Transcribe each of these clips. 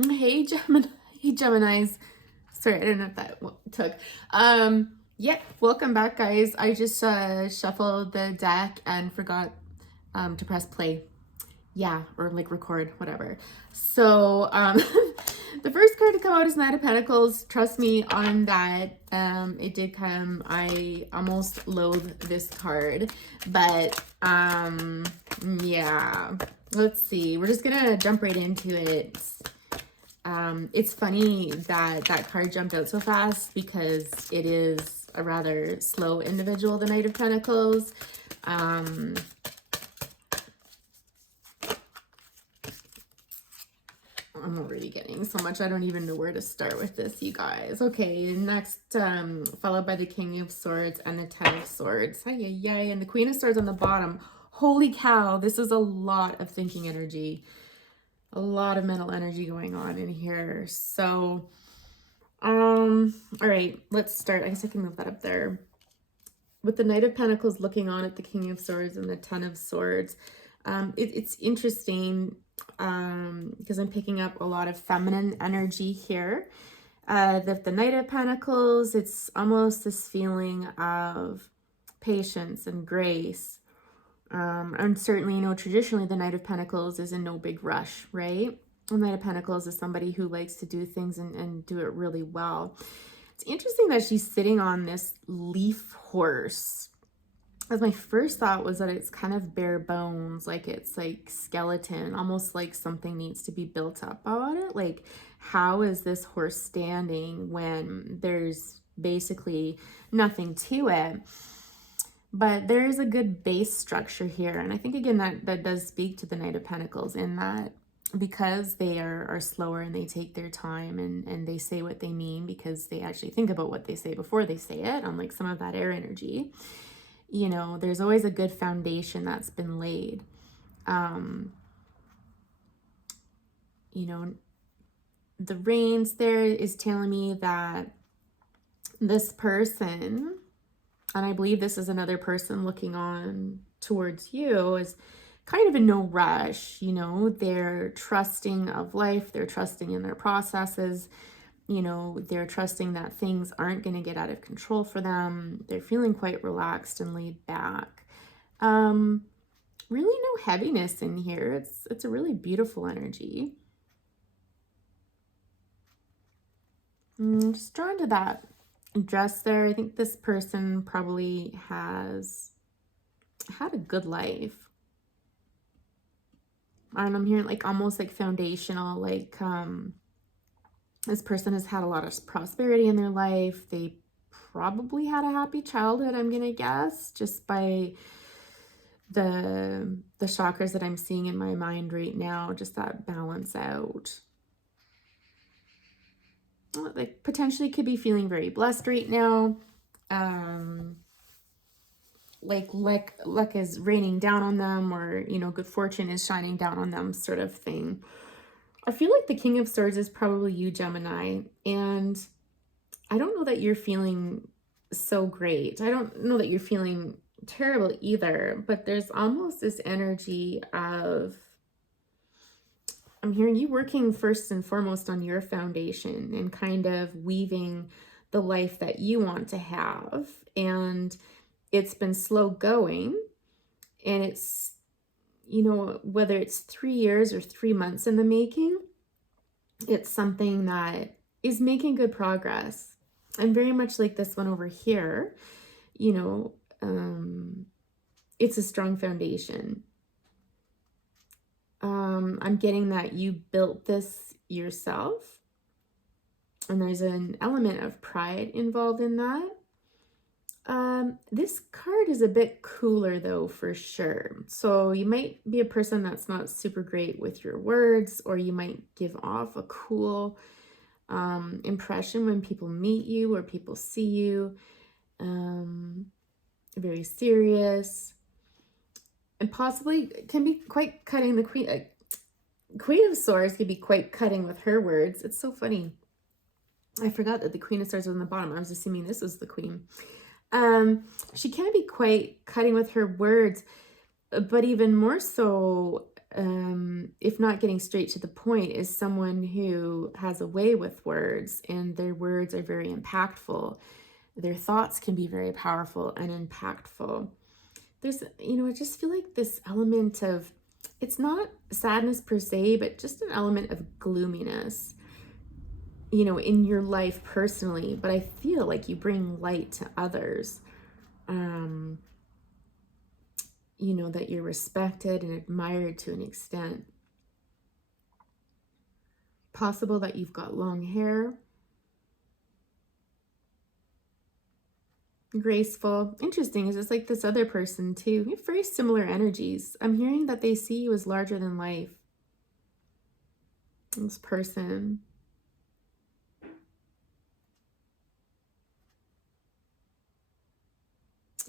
Hey Gemini, hey Geminis. Sorry, I don't know if that took. Yeah, welcome back, guys. I just shuffled the deck and forgot to press play. Yeah, or like record, whatever. So the first card to come out is Knight of Pentacles. Trust me on that. It did come. I almost loathe this card, but yeah. Let's see. We're just gonna jump right into it. It's funny that that card jumped out so fast because it is a rather slow individual, the Knight of Pentacles. I'm already getting so much. I don't even know where to start with this, you guys. Okay, next, followed by the King of Swords and the Ten of Swords. Yay, and the Queen of Swords on the bottom. Holy cow, this is a lot of thinking energy. A lot of mental energy going on in here. So, all right, let's start. I guess I can move that up there. With the Knight of Pentacles looking on at the King of Swords and the Ten of Swords, it's interesting because I'm picking up a lot of feminine energy here. The Knight of Pentacles, it's almost this feeling of patience and grace. And certainly, you know, traditionally the Knight of Pentacles is in no big rush, right? The Knight of Pentacles is somebody who likes to do things and do it really well. It's interesting that she's sitting on this leaf horse. As my first thought was that it's kind of bare bones, like it's like skeleton, almost like something needs to be built up about it. Like, how is this horse standing when there's basically nothing to it? But there is a good base structure here. And I think, again, that does speak to the Knight of Pentacles in that because they are slower and they take their time and they say what they mean because they actually think about what they say before they say it, unlike some of that air energy. You know, there's always a good foundation that's been laid. You know, the reins there is telling me that this person, and I believe this is another person looking on towards you, is kind of in no rush. You know, they're trusting of life, they're trusting in their processes, you know, they're trusting that things aren't going to get out of control for them. They're feeling quite relaxed and laid back. Really no heaviness in here. It's a really beautiful energy. Just drawn to that dress there. I think this person probably has had a good life. And I'm hearing like almost like foundational, like this person has had a lot of prosperity in their life. They probably had a happy childhood, I'm gonna guess, just by the chakras that I'm seeing in my mind right now, just that balance out. Like potentially could be feeling very blessed right now. Like luck is raining down on them, or, you know, good fortune is shining down on them, sort of thing. I feel like the King of Swords is probably you, Gemini, and I don't know that you're feeling so great. I don't know that you're feeling terrible either, but there's almost this energy of, I'm hearing you working first and foremost on your foundation and kind of weaving the life that you want to have. And it's been slow going, and it's, you know, whether it's 3 years or 3 months in the making, it's something that is making good progress. And very much like this one over here, you know, it's a strong foundation. I'm getting that you built this yourself, and there's an element of pride involved in that. This card is a bit cooler though, for sure. So you might be a person that's not super great with your words, or you might give off a cool impression when people meet you or people see you. Very serious, and possibly can be quite cutting. The Queen of Swords can be quite cutting with her words. It's so funny. I forgot that the Queen of Swords was on the bottom. I was assuming this was the Queen. She can be quite cutting with her words, but even more so, if not getting straight to the point, is someone who has a way with words, and their words are very impactful. Their thoughts can be very powerful and impactful. There's, I just feel like this element of, it's not sadness per se, but just an element of gloominess, in your life personally. But I feel like you bring light to others. That you're respected and admired to an extent. Possible that you've got long hair. Graceful. Interesting, is it's like this other person too. You have very similar energies. I'm hearing that they see you as larger than life. This person.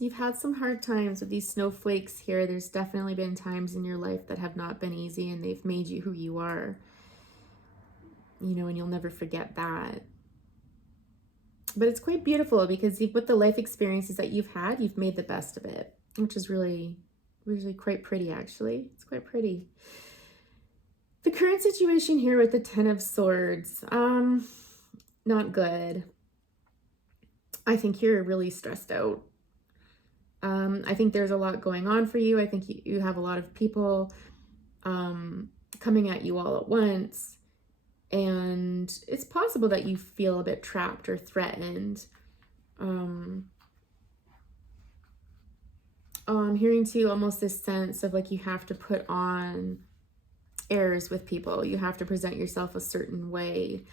You've had some hard times with these snowflakes here. There's definitely been times in your life that have not been easy, and they've made you who you are. And you'll never forget that. But it's quite beautiful because with the life experiences that you've had, you've made the best of it, which is really quite pretty, actually. It's quite pretty. The current situation here with the Ten of Swords, not good. I think you're really stressed out. I think there's a lot going on for you. I think you have a lot of people coming at you all at once. And it's possible that you feel a bit trapped or threatened. I'm hearing too almost this sense of like you have to put on airs with people. You have to present yourself a certain way,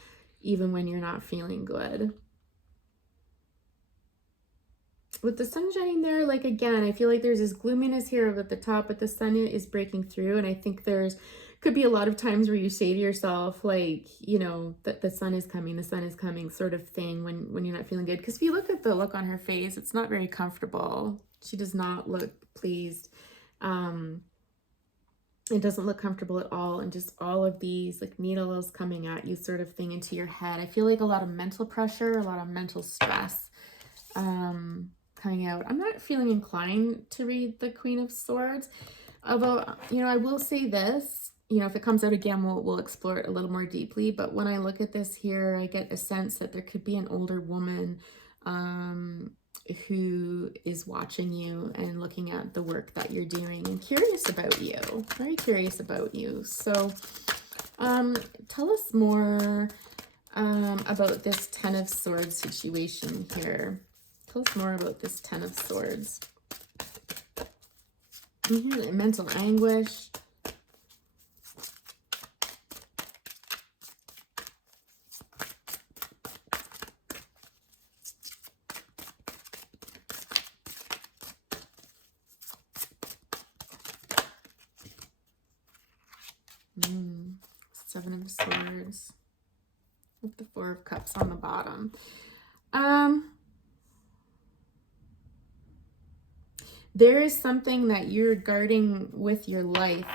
even when you're not feeling good. With the sun shining there, like again, I feel like there's this gloominess here at the top, but the sun is breaking through. And I think could be a lot of times where you say to yourself, like, that the sun is coming sort of thing when you're not feeling good. Because if you look at the look on her face, it's not very comfortable. She does not look pleased. It doesn't look comfortable at all. And just all of these like needles coming at you sort of thing into your head. I feel like a lot of mental pressure, a lot of mental stress coming out. I'm not feeling inclined to read the Queen of Swords. Although, I will say this, if it comes out again, we'll explore it a little more deeply. But when I look at this here, I get a sense that there could be an older woman who is watching you and looking at the work that you're doing and curious about you, very curious about you. So tell us more about this Ten of Swords situation here. Tell us more about this Ten of Swords. Mental anguish. Seven of Swords with the Four of Cups on the bottom. There is something that you're guarding with your life.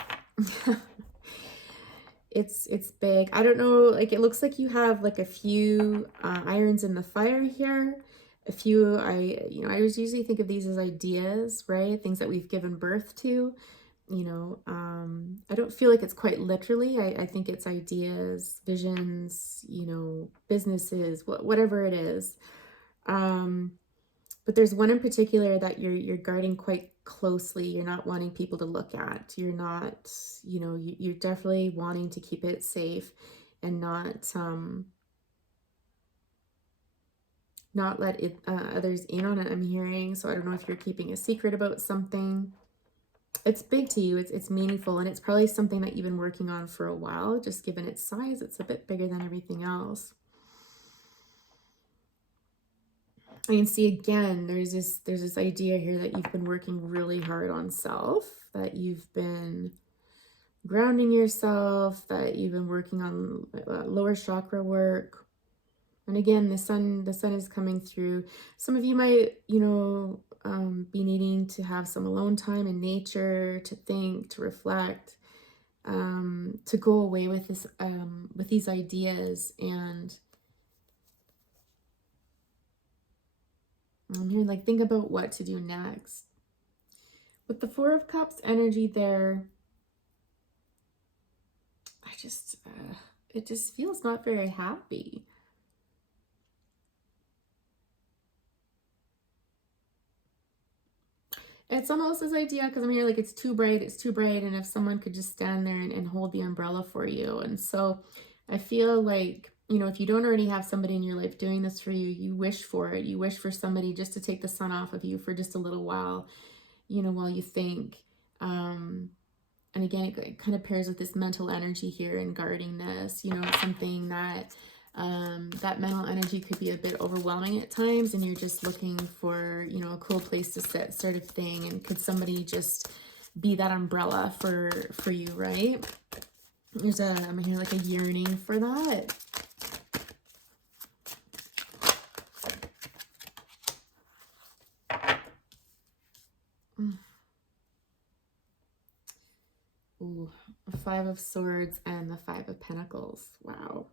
It's big. I don't know, like it looks like you have like a few irons in the fire here. A few, I usually think of these as ideas, right? Things that we've given birth to. I don't feel like it's quite literally. I think it's ideas, visions, businesses, whatever it is. But there's one in particular that you're guarding quite closely. You're not wanting people to look at. You're not, you're definitely wanting to keep it safe and not let others in on it, I'm hearing. So I don't know if you're keeping a secret about something. It's big to you. It's meaningful, and it's probably something that you've been working on for a while. Just given its size, it's a bit bigger than everything else. I can see again, there's this idea here that you've been working really hard on self, that you've been grounding yourself, that you've been working on lower chakra work. And again, the sun is coming through. Some of you might, be needing to have some alone time in nature, to think, to reflect, to go away with this, with these ideas. And I'm here, like, think about what to do next. With the Four of Cups energy there, it just feels not very happy. It's almost this idea, because I'm here like it's too bright, and if someone could just stand there and hold the umbrella for you. And so I feel like, if you don't already have somebody in your life doing this for you, you wish for it. You wish for somebody just to take the sun off of you for just a little while, while you think. And again, it kind of pairs with this mental energy here and guarding this. It's something that that mental energy could be a bit overwhelming at times, and you're just looking for, a cool place to sit, sort of thing. And could somebody just be that umbrella for you, right? I'm hearing like a yearning for that. Ooh, 5 of Swords and the 5 of Pentacles. Wow.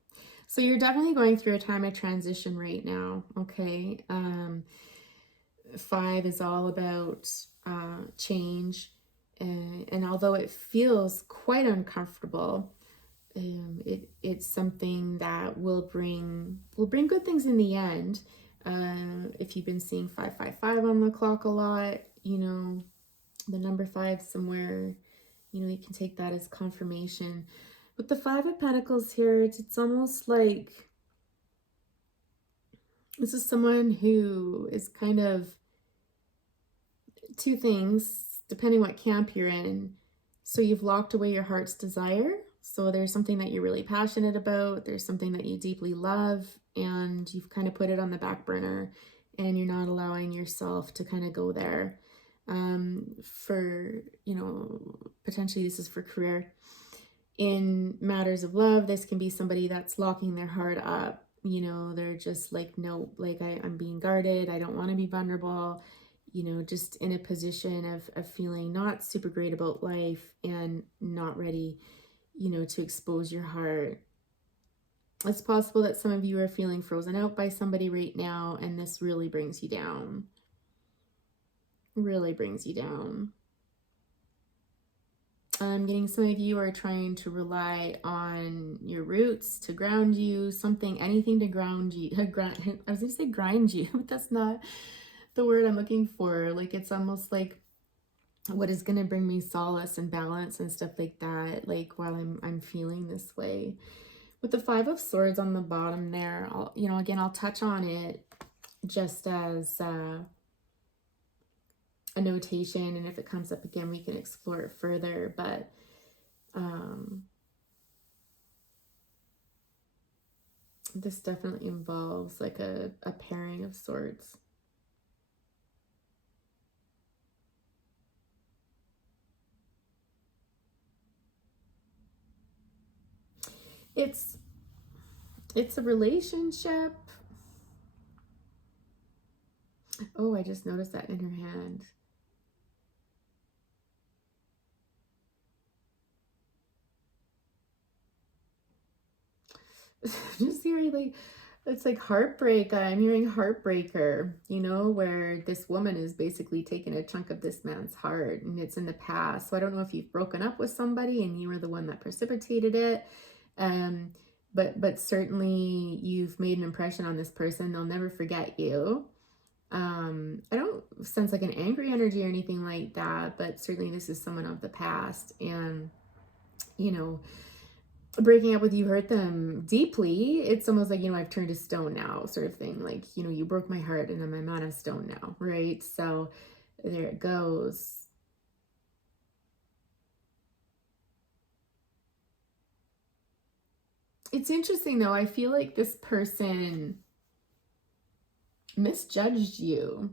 So you're definitely going through a time of transition right now, okay? 5 is all about change, and although it feels quite uncomfortable, it's something that will bring good things in the end. If you've been seeing 555 on the clock a lot, the number 5 somewhere, you can take that as confirmation. With the 5 of Pentacles here, it's almost like this is someone who is kind of two things, depending what camp you're in. So you've locked away your heart's desire. So there's something that you're really passionate about. There's something that you deeply love, and you've kind of put it on the back burner, and you're not allowing yourself to kind of go there. For, potentially this is for career. In matters of love, this can be somebody that's locking their heart up. They're just like, no, like I'm being guarded. I don't want to be vulnerable, just in a position of feeling not super great about life and not ready, to expose your heart. It's possible that some of you are feeling frozen out by somebody right now, and this really brings you down. Really brings you down. I'm getting some of you are trying to rely on your roots to ground you, anything to ground you. I was going to say grind you, but that's not the word I'm looking for. Like, it's almost like what is going to bring me solace and balance and stuff like that, like while I'm feeling this way. With the 5 of Swords on the bottom there, I'll touch on it just as a notation, and if it comes up again, we can explore it further. But this definitely involves like a pairing of swords. It's a relationship. Oh, I just noticed that in her hand. Just hearing like, it's like heartbreak. I'm hearing heartbreaker, where this woman is basically taking a chunk of this man's heart, and it's in the past. So I don't know if you've broken up with somebody and you were the one that precipitated it. But certainly you've made an impression on this person. They'll never forget you. I don't sense like an angry energy or anything like that, but certainly this is someone of the past, and breaking up with you hurt them deeply. It's almost like, I've turned to stone now, sort of thing. Like, you broke my heart and I'm out of stone now, right? So there it goes. It's interesting though. I feel like this person misjudged you.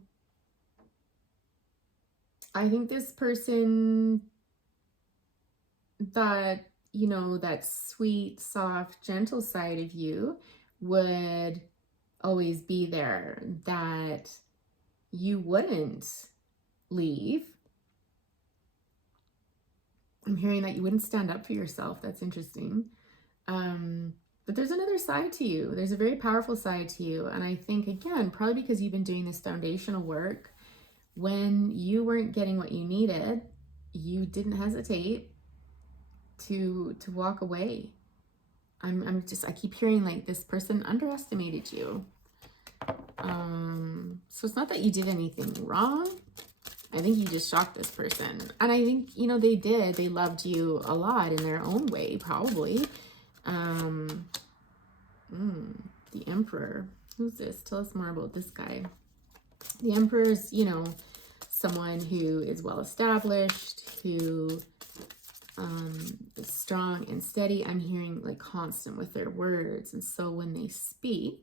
I think this person that, that sweet, soft, gentle side of you would always be there, that you wouldn't leave. I'm hearing that you wouldn't stand up for yourself. That's interesting. But there's another side to you. There's a very powerful side to you. And I think, again, probably because you've been doing this foundational work, when you weren't getting what you needed, you didn't hesitate. to walk away. I keep hearing like this person underestimated you. So it's not that you did anything wrong. I think you just shocked this person. And I think, you know, they did. They loved you a lot in their own way, probably. The Emperor. Who's this? Tell us more about this guy. The Emperor is, you know, someone who is well established, who is strong and steady. I'm hearing like constant with their words. And so when they speak,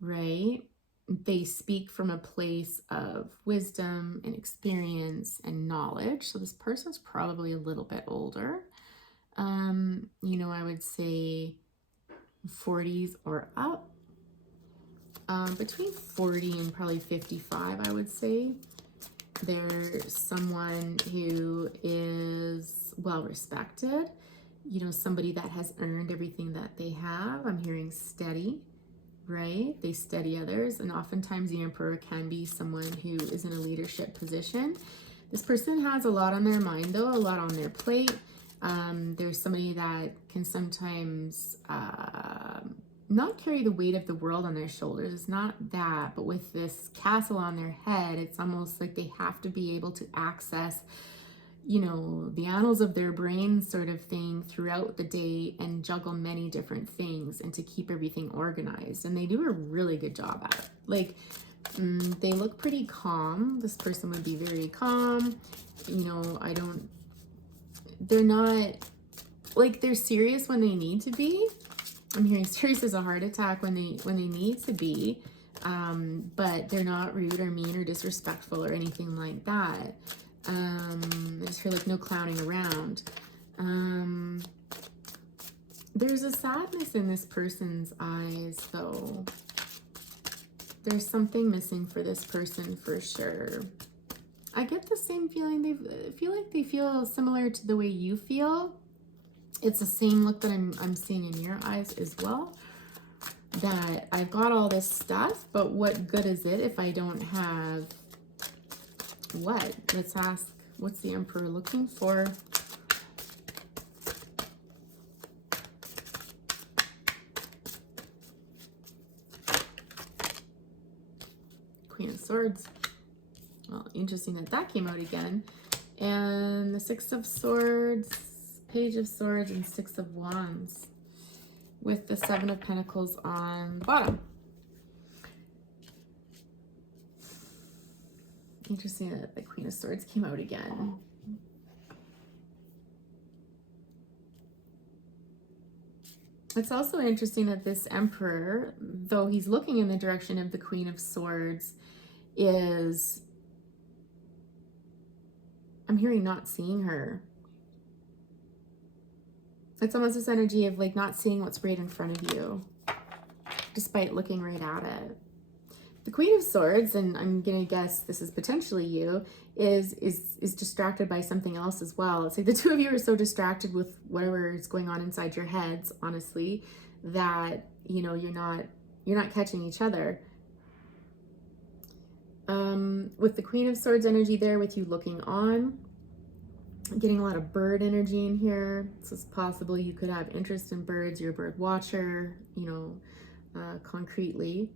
right, they speak from a place of wisdom and experience and knowledge. So this person's probably a little bit older. You know, I would say 40s or up. Between 40 and probably 55, I would say. They're someone who is well respected, you know, somebody that has earned everything that they have. I'm hearing steady, right? They steady others, and oftentimes the Emperor can be someone who is in a leadership position. This person has a lot on their mind, though, a lot on their plate. There's somebody that can sometimes not carry the weight of the world on their shoulders. It's not that, but with this castle on their head, it's almost like they have to be able to access, you know, the annals of their brain sort of thing throughout the day and juggle many different things and to keep everything organized. And they do a really good job at it. Like, they look pretty calm. This person would be very calm. You know, they're not, like, they're serious when they need to be. I'm hearing serious as a heart attack when they need to be, but they're not rude or mean or disrespectful or anything like that. I just feel like no clowning around. There's a sadness in this person's eyes, though. There's something missing for this person for sure. I get the same feeling. They feel similar to the way you feel. It's the same look that I'm seeing in your eyes as well. That I've got all this stuff, but what good is it if I don't have what? Let's ask, what's the Emperor looking for? Queen of Swords. Well, interesting that came out again. And the Six of Swords, Page of Swords, and Six of Wands with the Seven of Pentacles on the bottom. Interesting that the Queen of Swords came out again. It's also interesting that this Emperor, though he's looking in the direction of the Queen of Swords, is, I'm hearing not seeing her. It's almost this energy of like not seeing what's right in front of you, despite looking right at it. The Queen of Swords, and I'm gonna guess this is potentially you, is distracted by something else as well. It's like the two of you are so distracted with whatever is going on inside your heads, honestly, that you know you're not catching each other. With the Queen of Swords energy there, with you looking on. I'm getting a lot of bird energy in here. So it's possible you could have interest in birds. You're a bird watcher, you know, concretely.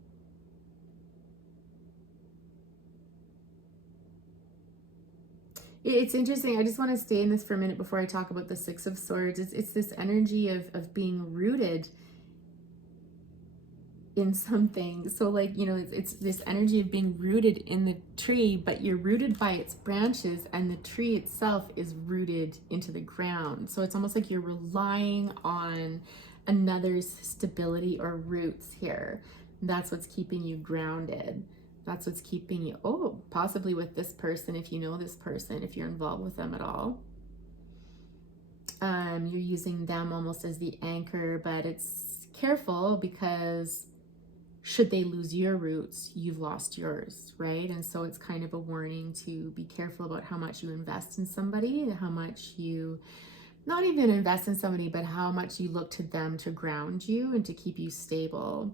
It's interesting. I just want to stay in this for a minute before I talk about the Six of Swords. It's this energy of being rooted in something. So like, you know, it's this energy of being rooted in the tree, but you're rooted by its branches and the tree itself is rooted into the ground. So it's almost like you're relying on another's stability or roots here. That's what's keeping you grounded. That's what's keeping you, possibly with this person, if you know this person, if you're involved with them at all. You're using them almost as the anchor, but it's careful because should they lose your roots, you've lost yours, right? And so it's kind of a warning to be careful about how much you invest in somebody, how much you, not even invest in somebody, but how much you look to them to ground you and to keep you stable.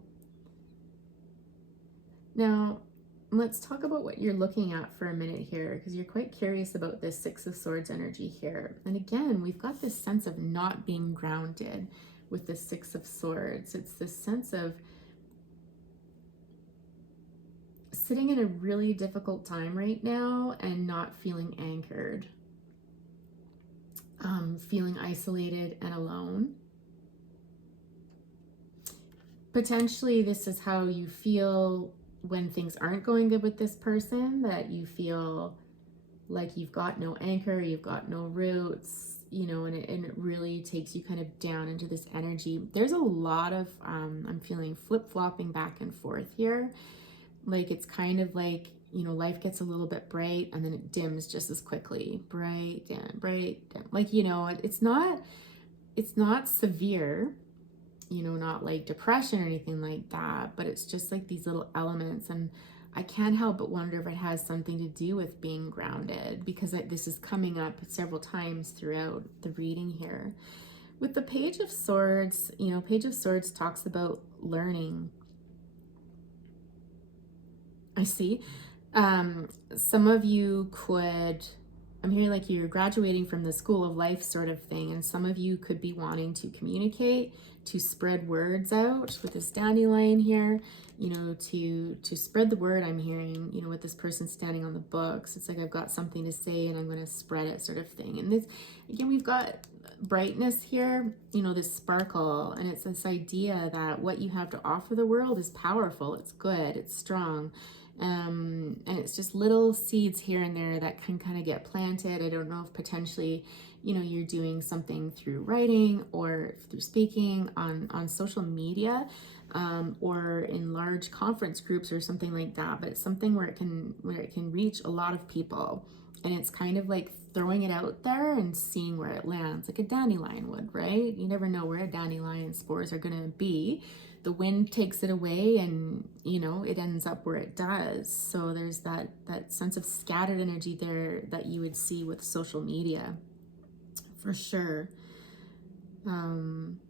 Now, let's talk about what you're looking at for a minute here, because you're quite curious about this Six of Swords energy here. And again, we've got this sense of not being grounded with the Six of Swords. It's this sense of sitting in a really difficult time right now and not feeling anchored, feeling isolated and alone. Potentially, this is how you feel when things aren't going good with this person, that you feel like you've got no anchor, you've got no roots, you know, and it really takes you kind of down into this energy. There's a lot of, I'm feeling flip-flopping back and forth here. Like, it's kind of like, you know, life gets a little bit bright and then it dims just as quickly. Bright, dim. Like, you know, it's not severe, you know, not like depression or anything like that, but it's just like these little elements. And I can't help but wonder if it has something to do with being grounded, because this is coming up several times throughout the reading here. With the Page of Swords, you know, Page of Swords talks about learning. I see. Some of you could, I'm hearing like you're graduating from the school of life sort of thing, and some of you could be wanting to communicate, to spread words out with this dandelion here, you know, to spread the word. I'm hearing, you know, with this person standing on the books, it's like, I've got something to say and I'm going to spread it sort of thing. And this, again, we've got brightness here, you know, this sparkle, and it's this idea that what you have to offer the world is powerful, it's good, it's strong. And it's just little seeds here and there that can kind of get planted. I don't know if potentially, you know, you're doing something through writing or through speaking on social media, or in large conference groups or something like that, but it's something where it can reach a lot of people. And it's kind of like throwing it out there and seeing where it lands, like a dandelion would, right? You never know where a dandelion spores are going to be. The wind takes it away and, you know, it ends up where it does. So there's that sense of scattered energy there that you would see with social media, for sure. I'm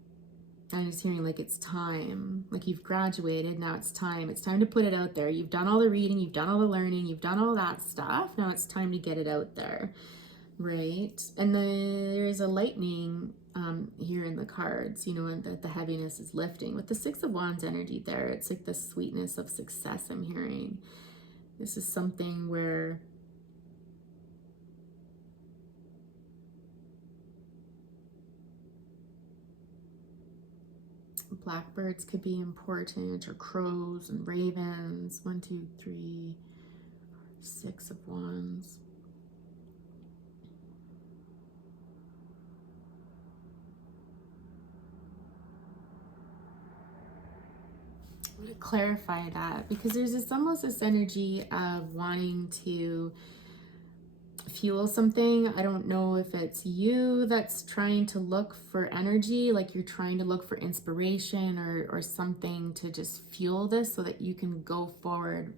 just hearing like it's time, like you've graduated, now it's time to put it out there. You've done all the reading, you've done all the learning, you've done all that stuff. Now it's time to get it out there, right? And then there's a lightning here in the cards, you know, and that the heaviness is lifting. With the Six of Wands energy there, it's like the sweetness of success I'm hearing. This is something where blackbirds could be important, or crows and ravens. 1, 2, 3, 6 of Wands. I'm going to clarify that, because there's almost this energy of wanting to fuel something. I don't know if it's you that's trying to look for energy, like you're trying to look for inspiration or something to just fuel this so that you can go forward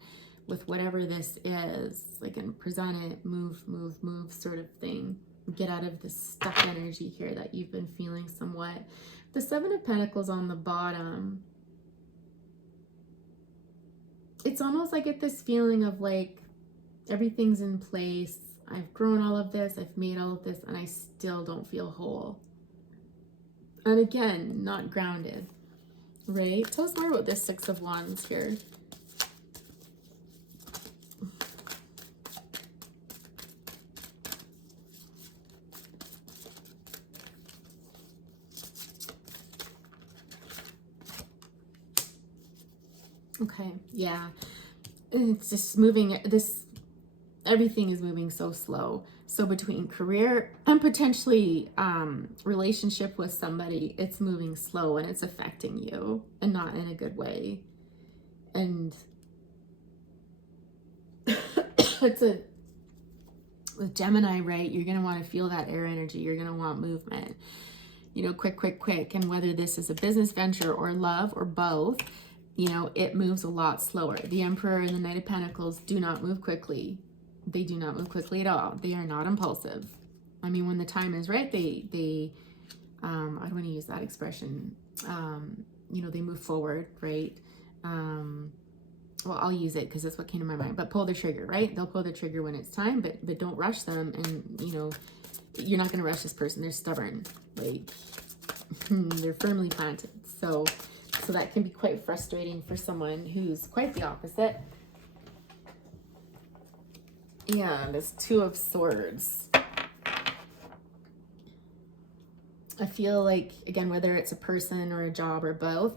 with whatever this is, like, and present it, move sort of thing. Get out of this stuck energy here that you've been feeling somewhat. The Seven of Pentacles on the bottom, it's almost like get this feeling of like everything's in place. I've grown all of this, I've made all of this, and I still don't feel whole. And again, not grounded, right? Tell us more about this Six of Wands here. Okay, yeah. It's just moving, everything is moving so slow. So between career and potentially relationship with somebody, it's moving slow and it's affecting you, and not in a good way. And it's with Gemini, right? You're going to want to feel that air energy. You're going to want movement, you know, quick. And whether this is a business venture or love or both, you know, it moves a lot slower. The Emperor and the Knight of Pentacles do not move quickly. They do not move quickly at all. They are not impulsive. I mean, when the time is right, they I don't want to use that expression. You know, they move forward, right? well, I'll use it because that's what came to my mind, but pull the trigger, right? They'll pull the trigger when it's time, but don't rush them. And, you know, you're not going to rush this person. They're stubborn. Like, they're firmly planted. So that can be quite frustrating for someone who's quite the opposite. Yeah, there's Two of Swords. I feel like, again, whether it's a person or a job or both,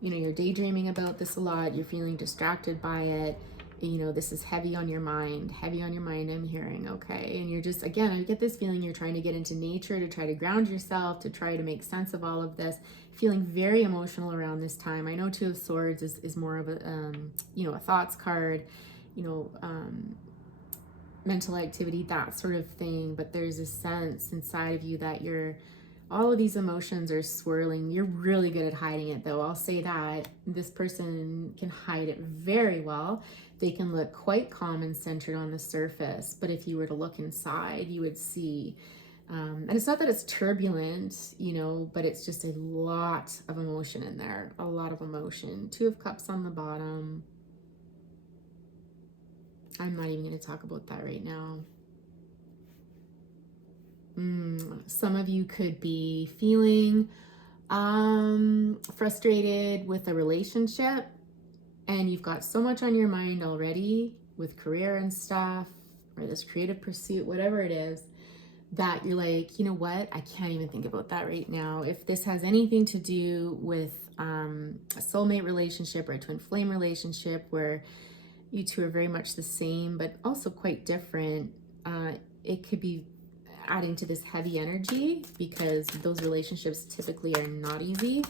you know, you're daydreaming about this a lot. You're feeling distracted by it. You know, this is heavy on your mind, I'm hearing, okay? And you're just, again, I get this feeling you're trying to get into nature to try to ground yourself, to try to make sense of all of this, feeling very emotional around this time. I know Two of Swords is more of a, you know, a thoughts card, you know, mental activity, that sort of thing. But there's a sense inside of you that all of these emotions are swirling. You're really good at hiding it, though. I'll say that. This person can hide it very well. They can look quite calm and centered on the surface, but if you were to look inside, you would see, and it's not that it's turbulent, you know, but it's just a lot of emotion in there, a lot of emotion. Two of Cups on the bottom. I'm not even going to talk about that right now. Some of you could be feeling frustrated with a relationship, and you've got so much on your mind already with career and stuff, or this creative pursuit, whatever it is, that you're like, you know what, I can't even think about that right now. If this has anything to do with a soulmate relationship or a twin flame relationship where you two are very much the same but also quite different, it could be adding to this heavy energy, because those relationships typically are not easy.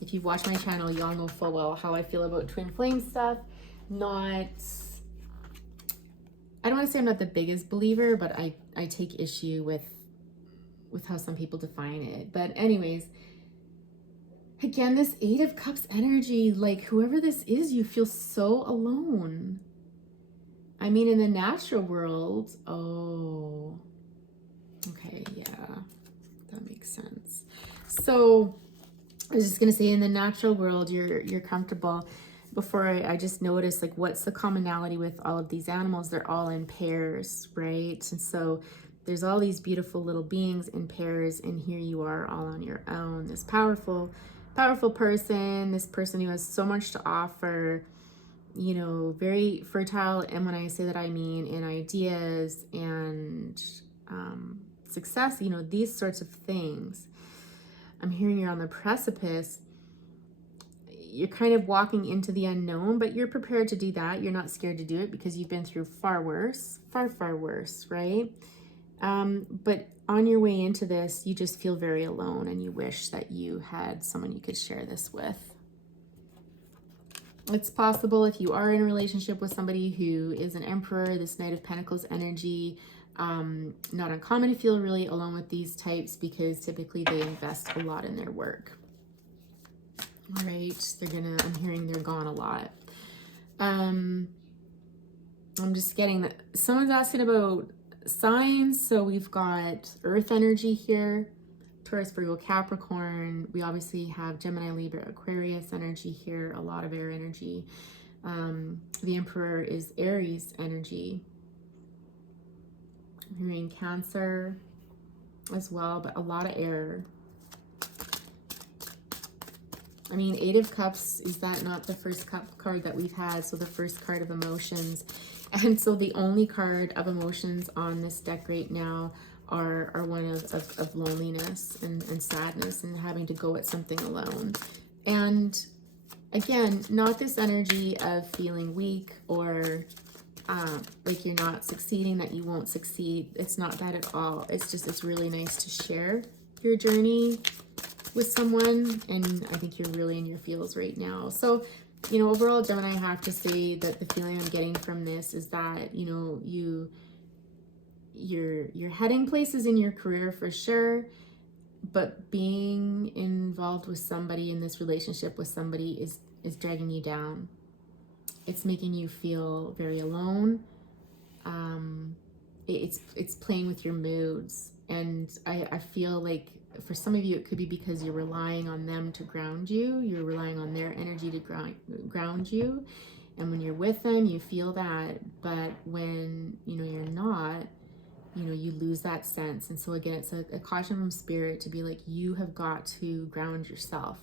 If you've watched my channel, y'all know full well how I feel about twin flame stuff. I don't want to say I'm not the biggest believer, but I take issue with how some people define it. But anyways, again, this Eight of Cups energy, like whoever this is, you feel so alone. I mean, in the natural world, oh, okay, yeah, that makes sense. So I was just gonna say, in the natural world, you're comfortable. Before I just noticed, like, what's the commonality with all of these animals? They're all in pairs, right? And so there's all these beautiful little beings in pairs, and here you are all on your own. This powerful person, this person who has so much to offer, you know, very fertile. And when I say that, I mean in ideas and success, you know, these sorts of things. I'm hearing you're on the precipice. You're kind of walking into the unknown, but you're prepared to do that. You're not scared to do it because you've been through far worse, far worse, right? But on your way into this, you just feel very alone, and you wish that you had someone you could share this with. It's possible, if you are in a relationship with somebody who is an Emperor, this Knight of Pentacles energy, not uncommon to feel really alone with these types, because typically they invest a lot in their work. All right, I'm hearing they're gone a lot. I'm just getting that someone's asking about signs. So we've got Earth energy here, Taurus, Virgo, Capricorn. We obviously have Gemini, Libra, Aquarius energy here, a lot of air energy. The Emperor is Aries energy. I'm hearing Cancer as well, but a lot of air. I mean, Eight of Cups, is that not the first cup card that we've had? So the first card of emotions. And so the only card of emotions on this deck right now are one of loneliness and sadness and having to go at something alone. And again, not this energy of feeling weak or like you're not succeeding, that you won't succeed. It's not that at all. It's just, it's really nice to share your journey with someone, and I think you're really in your feels right now. So, you know, overall, Gemini, I have to say that the feeling I'm getting from this is that, you know, you're heading places in your career for sure, but being involved with somebody in this relationship with somebody is dragging you down. It's making you feel very alone. It's playing with your moods, and I feel like For some of you, it could be because you're relying on them to ground you. You're relying on their energy to ground you. And when you're with them, you feel that. But when, you're not, you lose that sense. And so again, it's a caution from spirit to be like, you have got to ground yourself.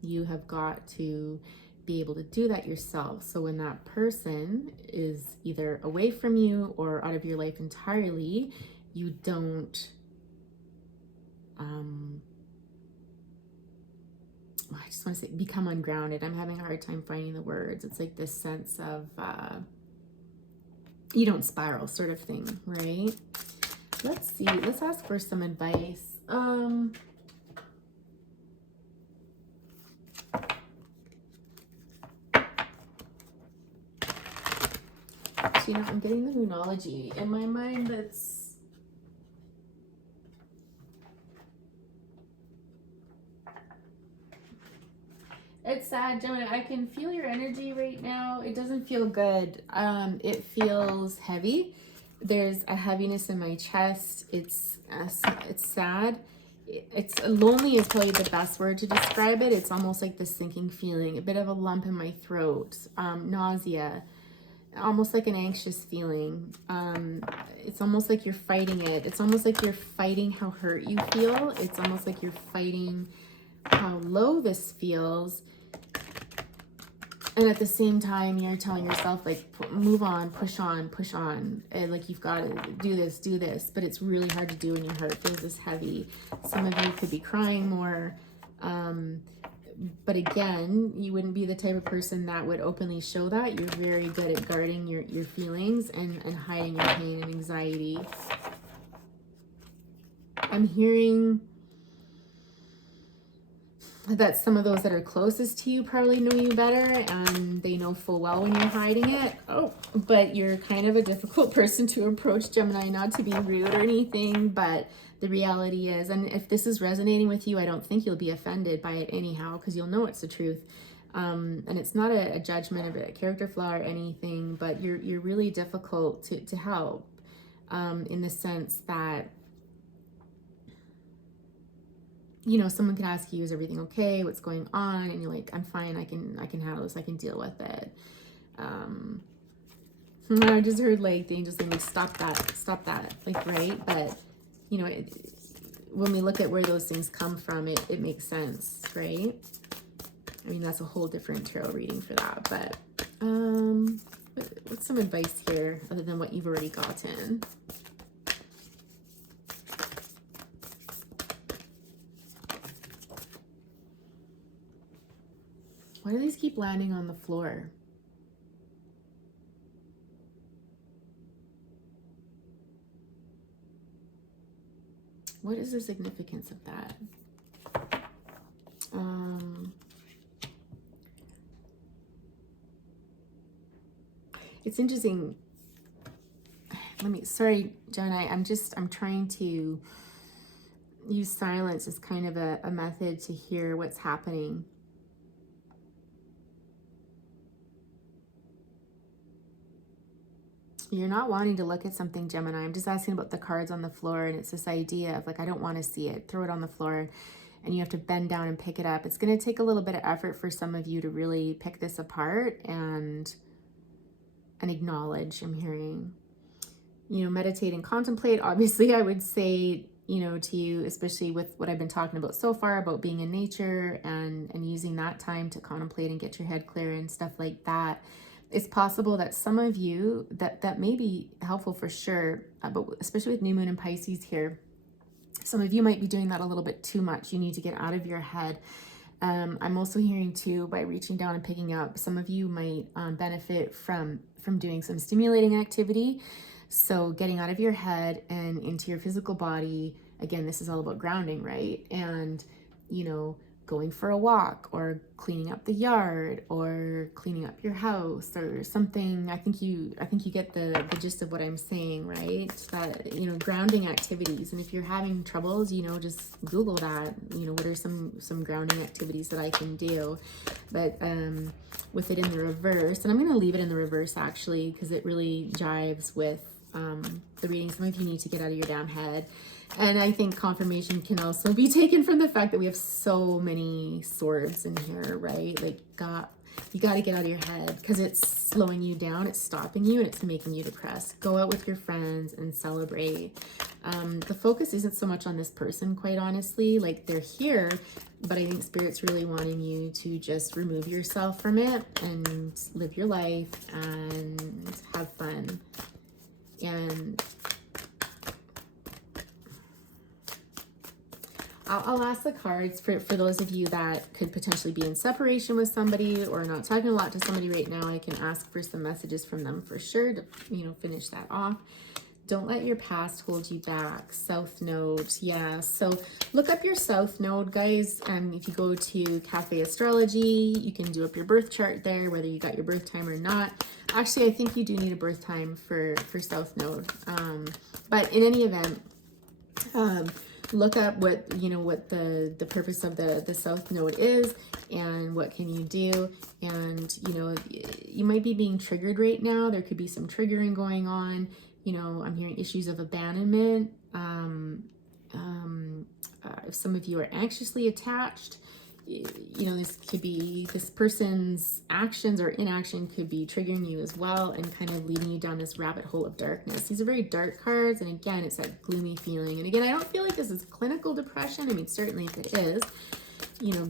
You have got to be able to do that yourself. So when that person is either away from you or out of your life entirely, you don't, I just want to say become ungrounded. I'm having a hard time finding the words. It's like this sense of, you don't spiral sort of thing, right? Let's see. Let's ask for some advice. So, I'm getting the Moonology. In my mind, that's... It's sad, Gemini. I can feel your energy right now. It doesn't feel good. It feels heavy. There's a heaviness in my chest. It's sad. It's lonely is probably the best word to describe it. It's almost like this sinking feeling, a bit of a lump in my throat, nausea, almost like an anxious feeling. It's almost like you're fighting it. It's almost like you're fighting how hurt you feel. It's almost like you're fighting how low this feels. And at the same time, you're telling yourself, like, move on, push on. And like, you've got to do this. But it's really hard to do when your heart feels this heavy. Some of you could be crying more. But again, you wouldn't be the type of person that would openly show that. You're very good at guarding your feelings and hiding your pain and anxiety. I'm hearing that some of those that are closest to you probably know you better, and they know full well when you're hiding it. Oh, but you're kind of a difficult person to approach, Gemini, not to be rude or anything, but the reality is, and if this is resonating with you, I don't think you'll be offended by it anyhow, because you'll know it's the truth. And it's not a judgment of a character flaw or anything, but you're really difficult to help, in the sense that, someone can ask you, is everything okay? What's going on? And you're like, I'm fine. I can handle this. I can deal with it. I just heard like the angels saying, like, stop that. Like, right. But when we look at where those things come from, it makes sense, right? I mean, that's a whole different tarot reading for that. But what's some advice here other than what you've already gotten? Why do these keep landing on the floor? What is the significance of that? It's interesting. Sorry, Gemini, I'm trying to use silence as kind of a method to hear what's happening. You're not wanting to look at something, Gemini. I'm just asking about the cards on the floor, and it's this idea of like, I don't want to see it. Throw it on the floor, and you have to bend down and pick it up. It's going to take a little bit of effort for some of you to really pick this apart and acknowledge. I'm hearing, meditate and contemplate. Obviously, I would say, to you, especially with what I've been talking about so far about being in nature and using that time to contemplate and get your head clear and stuff like that. It's possible that some of you, that may be helpful for sure, but especially with new moon and Pisces here, some of you might be doing that a little bit too much. You need to get out of your head. I'm also hearing too, by reaching down and picking up, some of you might benefit from doing some stimulating activity. So getting out of your head and into your physical body. Again, this is all about grounding, right? And, going for a walk or cleaning up the yard or cleaning up your house or something. I think you get the gist of what I'm saying, right? That, grounding activities. And if you're having troubles, just Google that, what are some grounding activities that I can do. But with it in the reverse, and I'm going to leave it in the reverse actually, because it really jives with the reading. Some of you need to get out of your damn head. And I think confirmation can also be taken from the fact that we have so many swords in here, right? Like, you got to get out of your head because it's slowing you down, it's stopping you, and it's making you depressed. Go out with your friends and celebrate. The focus isn't so much on this person, quite honestly. Like, they're here, but I think Spirit's really wanting you to just remove yourself from it and live your life and have fun. And I'll ask the cards for those of you that could potentially be in separation with somebody or not talking a lot to somebody right now. I can ask for some messages from them for sure to, finish that off. Don't let your past hold you back. South Node. Yeah. So look up your South Node, guys. If you go to Cafe Astrology, you can do up your birth chart there, whether you got your birth time or not. Actually, I think you do need a birth time for South Node. But in any event, look up what the purpose of the South Node is and what can you do. And you might be being triggered right now. There could be some triggering going on. I'm hearing issues of abandonment. If some of you are anxiously attached, this could be, this person's actions or inaction could be triggering you as well and kind of leading you down this rabbit hole of darkness. These are very dark cards. And again, it's that gloomy feeling. And again, I don't feel like this is clinical depression. I mean, certainly if it is,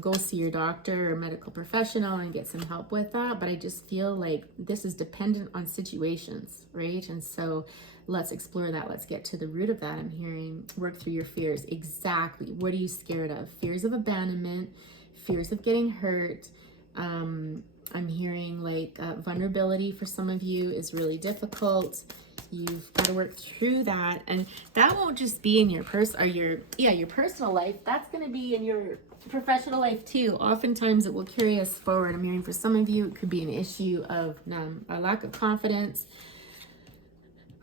go see your doctor or medical professional and get some help with that. But I just feel like this is dependent on situations, right? And so let's explore that. Let's get to the root of that. I'm hearing work through your fears. Exactly. What are you scared of? Fears of abandonment, fears of getting hurt. I'm hearing like vulnerability for some of you is really difficult. You've got to work through that. And that won't just be in your your personal life. That's going to be in your professional life too. Oftentimes it will carry us forward. I'm hearing for some of you, it could be an issue of a lack of confidence,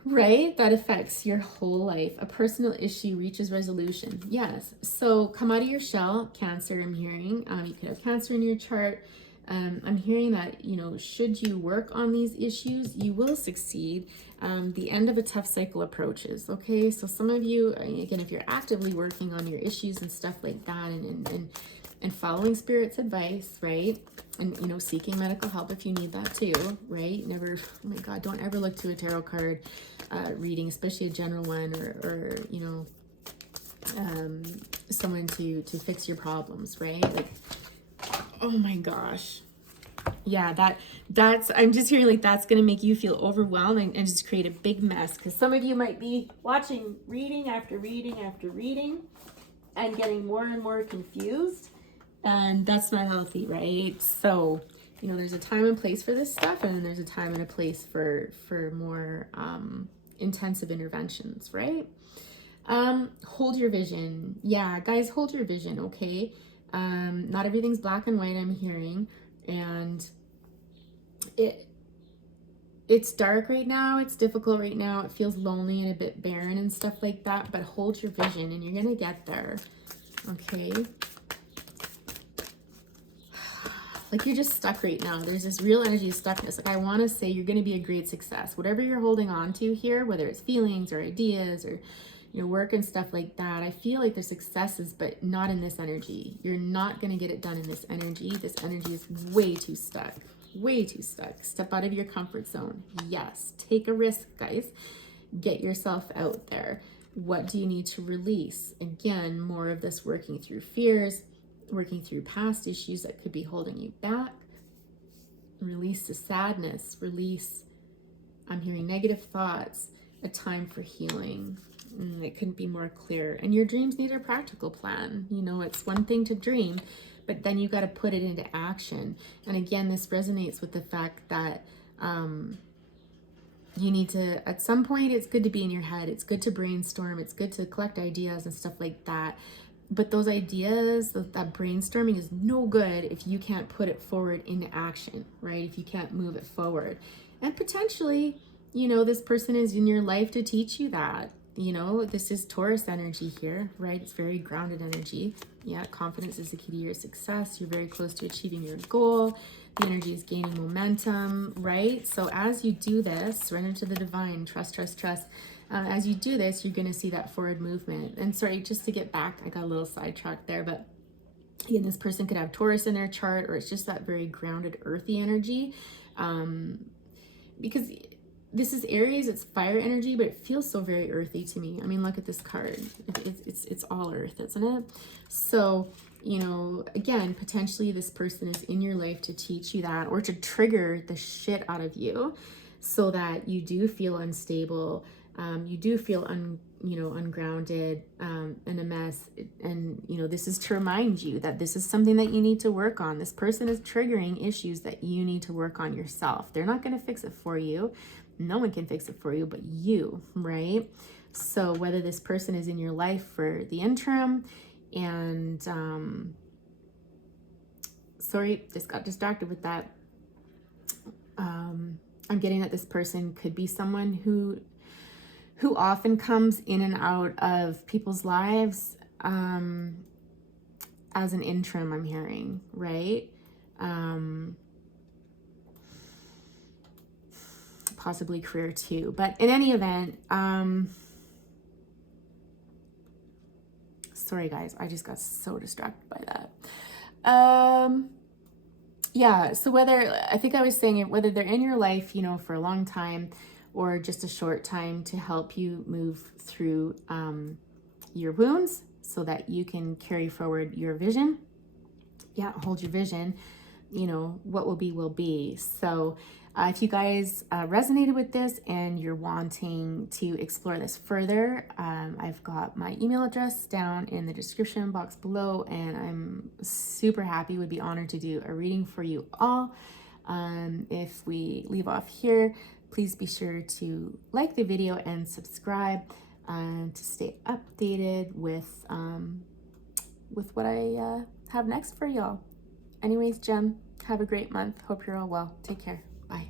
right? That affects your whole life. A personal issue reaches resolution. Yes. So come out of your shell, Cancer, I'm hearing. You could have Cancer in your chart. I'm hearing that, should you work on these issues, you will succeed. The end of a tough cycle approaches. Okay. So some of you, again, if you're actively working on your issues and stuff like that and following Spirit's advice, right? And, seeking medical help if you need that too, right? Never, oh my God, don't ever look to a tarot card reading, especially a general one or someone to fix your problems, right? Like, oh my gosh. Yeah, that's, I'm just hearing like that's going to make you feel overwhelmed and just create a big mess. Because some of you might be watching reading after reading after reading and getting more and more confused. And that's not healthy, right? So, there's a time and place for this stuff, and then there's a time and a place for more intensive interventions, right? Hold your vision. Yeah, guys, hold your vision, okay? Not everything's black and white, I'm hearing, and it's dark right now, it's difficult right now, it feels lonely and a bit barren and stuff like that, but hold your vision and you're gonna get there, okay? Like, you're just stuck right now. There's this real energy of stuckness. Like, I want to say you're going to be a great success. Whatever you're holding on to here, whether it's feelings or ideas or, work and stuff like that, I feel like there's successes, but not in this energy. You're not going to get it done in this energy. This energy is way too stuck. Way too stuck. Step out of your comfort zone. Yes. Take a risk, guys. Get yourself out there. What do you need to release? Again, more of this working through fears, working through past issues that could be holding you back. Release the sadness, release, I'm hearing negative thoughts, a time for healing. It couldn't be more clear. And your dreams need a practical plan. It's one thing to dream, but then you got to put it into action. And again, this resonates with the fact that you need to, at some point, it's good to be in your head. It's good to brainstorm. It's good to collect ideas and stuff like that. But those ideas, that brainstorming is no good if you can't put it forward into action, right? If you can't move it forward. And potentially, this person is in your life to teach you that. This is Taurus energy here, right? It's very grounded energy. Yeah, confidence is the key to your success. You're very close to achieving your goal. The energy is gaining momentum, right? So as you do this, surrender to the divine, trust, trust, trust. As you do this, you're going to see that forward movement. And sorry, just to get back, I got a little sidetracked there, but again, this person could have Taurus in their chart, or it's just that very grounded, earthy energy. Because this is Aries, it's fire energy, but it feels so very earthy to me. I mean, look at this card. It's all earth, isn't it? So, you know, again, potentially this person is in your life to teach you that, or to trigger the shit out of you so that you do feel unstable, you do feel ungrounded, and a mess. And, you know, this is to remind you that this is something that you need to work on. This person is triggering issues that you need to work on yourself. They're not going to fix it for you. No one can fix it for you but you, right? So whether this person is in your life for the interim, and sorry, just got distracted with that. I'm getting that this person could be someone who often comes in and out of people's lives as an interim, I'm hearing, right? Possibly career too. But in any event, sorry guys, I just got so distracted by that. Yeah, so I think I was saying it, whether they're in your life, you know, for a long time or just a short time to help you move through your wounds so that you can carry forward your vision. Yeah, hold your vision. You know, what will be, will be. So if you guys resonated with this and you're wanting to explore this further, I've got my email address down in the description box below, and I'm super happy, would be honored to do a reading for you all. If we leave off here, please be sure to like the video and subscribe to stay updated with what I have next for y'all. Anyways, Jem, have a great month. Hope you're all well. Take care. Bye.